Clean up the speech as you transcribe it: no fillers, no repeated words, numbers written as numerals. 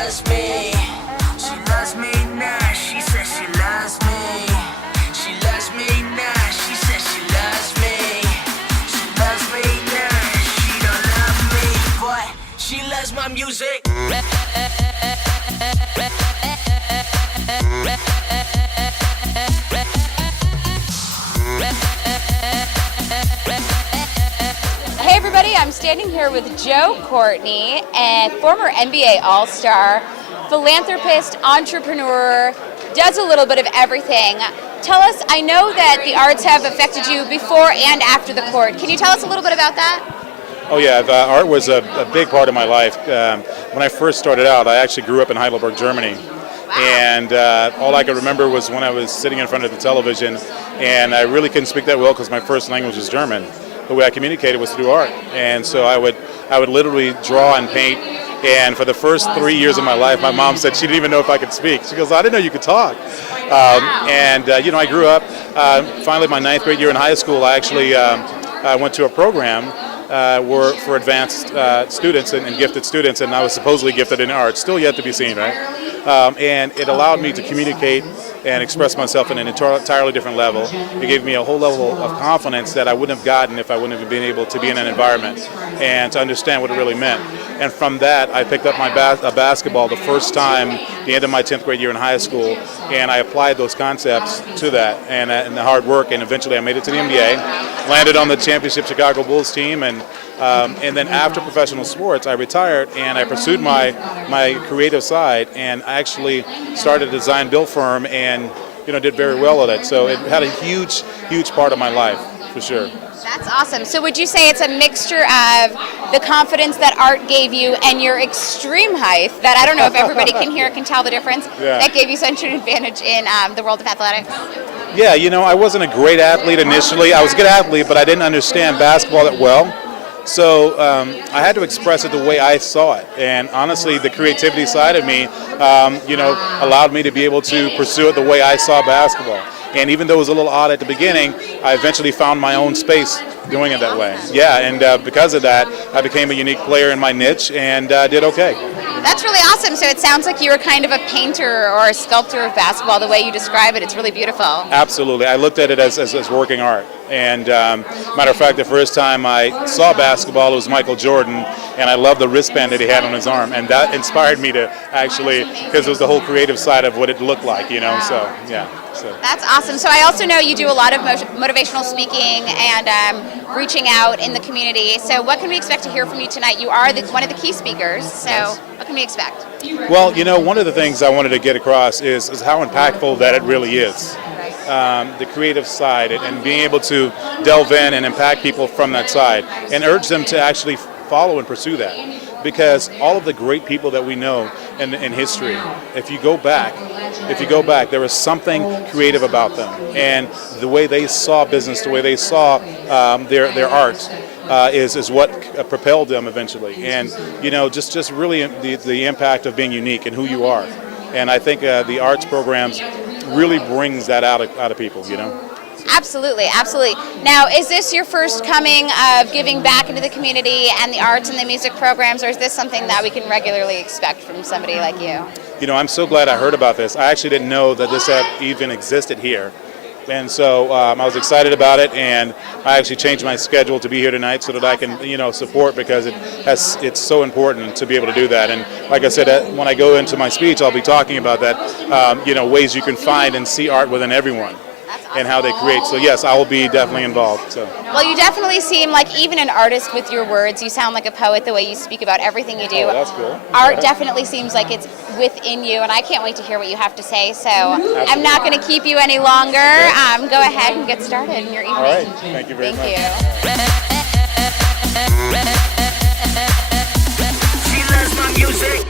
loves me. She loves me now, she says she loves me. She loves me now, she says she loves me. She loves me now, she don't love me, but she loves my music. Hey everybody, I'm standing here with Courtney, a former NBA All-Star, philanthropist, entrepreneur, does a little bit of everything. Tell us, I know that the arts have affected you before and after the court. Can you tell us a little bit about that? Oh yeah, art was a big part of my life. When I first started out, I actually grew up in Heidelberg, Germany. Wow. And all I could remember was when I was sitting in front of the television, and I really couldn't speak that well because my first language was German. The way I communicated was through art, and so I would literally draw and paint. And for the first 3 years of my life, my mom said she didn't even know if I could speak. She goes, "I didn't know you could talk." I grew up. Finally, my 9th grade year in high school, I actually went to a program for advanced students and gifted students, and I was supposedly gifted in art. Still yet to be seen, right? And it allowed me to communicate and express myself in an entirely different level. It gave me a whole level of confidence that I wouldn't have gotten if I wouldn't have been able to be in an environment and to understand what it really meant. And from that, I picked up my basketball the first time, the end of my 10th grade year in high school, and I applied those concepts to that and the hard work, and eventually I made it to the NBA, landed on the championship Chicago Bulls team, and then after professional sports, I retired and I pursued my creative side, and I actually started a design-build firm and did very well at it. So it had a huge part of my life, for sure. That's awesome. So would you say it's a mixture of the confidence that art gave you and your extreme height that I don't know if everybody can tell the difference, that gave you such an advantage in the world of athletics? Yeah, I wasn't a great athlete initially. I was a good athlete, but I didn't understand basketball that well. So I had to express it the way I saw it, and honestly, the creativity side of me, allowed me to be able to pursue it the way I saw basketball. And even though it was a little odd at the beginning, I eventually found my own space doing it that way. Yeah, and because of that, I became a unique player in my niche and did okay. That's really awesome. So it sounds like you were kind of a painter or a sculptor of basketball, the way you describe it. It's really beautiful. Absolutely. I looked at it as working art. And matter of fact, the first time I saw basketball, it was Michael Jordan, and I loved the wristband that he had on his arm. And that inspired me to actually, because it was the whole creative side of what it looked like, so yeah. So. That's awesome. So I also know you do a lot of motivational speaking and reaching out in the community. So what can we expect to hear from you tonight? You are one of the key speakers, so what can we expect? Well, one of the things I wanted to get across is how impactful that it really is. The creative side and being able to delve in and impact people from that side and urge them to actually follow and pursue that. Because all of the great people that we know in history, if you go back, there was something creative about them, and the way they saw business, the way they saw their art is what propelled them eventually. And just really the impact of being unique and who you are. And I think the arts programs really brings that out of people. Absolutely. Now, is this your first coming of giving back into the community and the arts and the music programs, or is this something that we can regularly expect from somebody like you? I'm so glad I heard about this. I actually didn't know that this even existed here. And so I was excited about it, and I actually changed my schedule to be here tonight so that I can, support, because it's so important to be able to do that. And like I said, when I go into my speech, I'll be talking about that, ways you can find and see art within everyone. And how they create. So yes, I will be definitely involved. So. Well, you definitely seem like even an artist with your words. You sound like a poet the way you speak about everything you do. Oh, that's cool. Art definitely seems like it's within you, and I can't wait to hear what you have to say. So Absolutely. I'm not going to keep you any longer. Go ahead and get started in your evening. All right. Thank you very much. Thank you. She loves my music.